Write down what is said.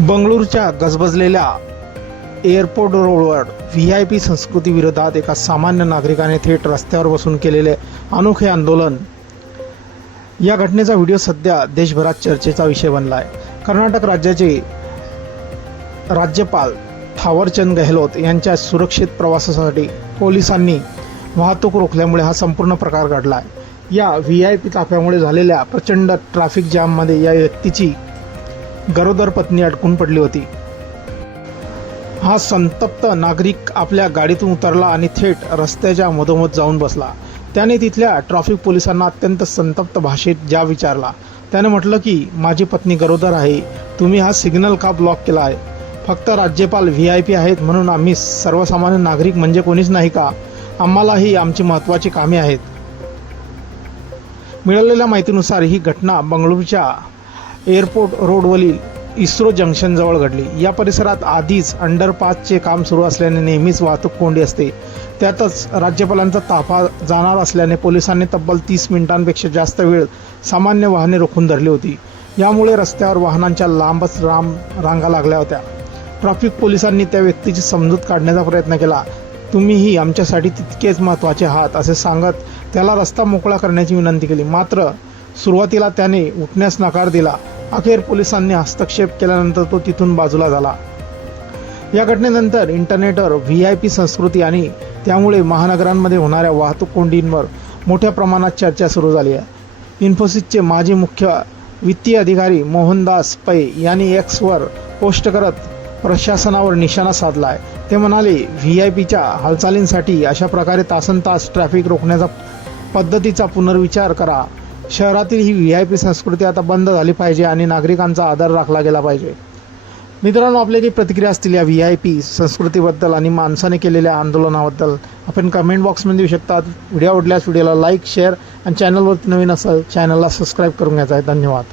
बंगळुरूच्या गजबजलेल्या एअरपोर्ट रोडवर व्हीआयपी संस्कृती विरोधात एका सामान्य नागरिकाने थेट रस्त्यावर बसून केलेले अनोखे आंदोलन. या घटनेचा व्हिडिओ सध्या देशभरात चर्चेचा विषय बनला आहे. कर्नाटक राज्याचे राज्यपाल थावरचंद गेहलोत यांच्या सुरक्षित प्रवासासाठी पोलिसांनी वाहतूक रोखल्यामुळे हा संपूर्ण प्रकार घडला आहे. या व्हीआयपी ताफ्यामुळे झालेल्या प्रचंड ट्रॅफिक जॅममध्ये या व्यक्तीची गरोदर पत्नी अडकून पडली होती. हा संतप्त नागरिक आपल्या गाडीतून उतरला आणि थेट रस्त्याच्या मधोमध जाऊन बसला. त्याने तिथल्या ट्रॅफिक पोलिसांना अत्यंत संतप्त भाषेत जाब विचारला. त्याने म्हटलं की माझी पत्नी गरोदर आहे, तुम्ही हा सिग्नल का ब्लॉक केला आहे? फक्त राज्यपाल व्हीआयपी आहेत म्हणून आम्ही सर्वसामान्य नागरिक म्हणजे कोणीच नाही का? आम्हालाही आमची महत्त्वाची कामे आहेत. मिळालेल्या माहितीनुसार ही घटना बंगळुरूच्या एअरपोर्ट रोडवरील इस्रो जंक्शनजवळ घडली. या परिसरात आधीच अंडरपासचे काम सुरू असल्याने नेहमीच वाहतूक कोंडी असते. त्यातच राज्यपालांचा ताफा जाणार असल्याने पोलिसांनी तब्बल 30 मिनिटांपेक्षा जास्त वेळ सामान्य वाहने रोखून धरली होती. यामुळे रस्त्यावर वाहनांच्या लांबच रांगा लागल्या होत्या. ट्रॅफिक पोलिसांनी त्या व्यक्तीची समजूत काढण्याचा प्रयत्न केला. तुम्हीही आमच्यासाठी तितकेच महत्त्वाचे आहात असे सांगत त्याला रस्ता मोकळा करण्याची विनंती केली. मात्र सुरुवातीला त्याने उठण्यास नकार दिला. अखेर पोलिसांनी हस्तक्षेप केल्यानंतर तो तिथून बाजूला झाला. या घटनेनंतर इंटरनेटवर व्हीआयपी संस्कृती आणि त्यामुळे महानगरांमध्ये होणाऱ्या वाहतूक कोंडींवर मोठ्या प्रमाणात चर्चा सुरू झाली आहे. इन्फोसिसचे माजी मुख्य वित्तीय अधिकारी मोहनदास पै यांनी एक्सवर पोस्ट करत प्रशासनावर निशाणा साधला आहे. ते म्हणाले, व्हीआयपीच्या हालचालींसाठी अशा प्रकारे तासनतास ट्रॅफिक रोखण्याचा पद्धतीचा पुनर्विचार करा. शहरातील ही व्हीआयपी संस्कृती आता बंद झाली पाहिजे आणि नागरिकांचा आदर राखला गेला पाहिजे. मित्रांनो, आपल्या काही प्रतिक्रिया असतील या व्हीआयपी संस्कृतीबद्दल आणि माणसाने केलेल्या आंदोलनाबद्दल आपण कमेंट बॉक्समध्ये देऊ शकता. व्हिडिओ आवडल्यास व्हिडिओला लाईक, शेअर आणि चॅनलवरती नवीन असेल चॅनलला सबस्क्राईब करून घ्यायचा आहे. धन्यवाद.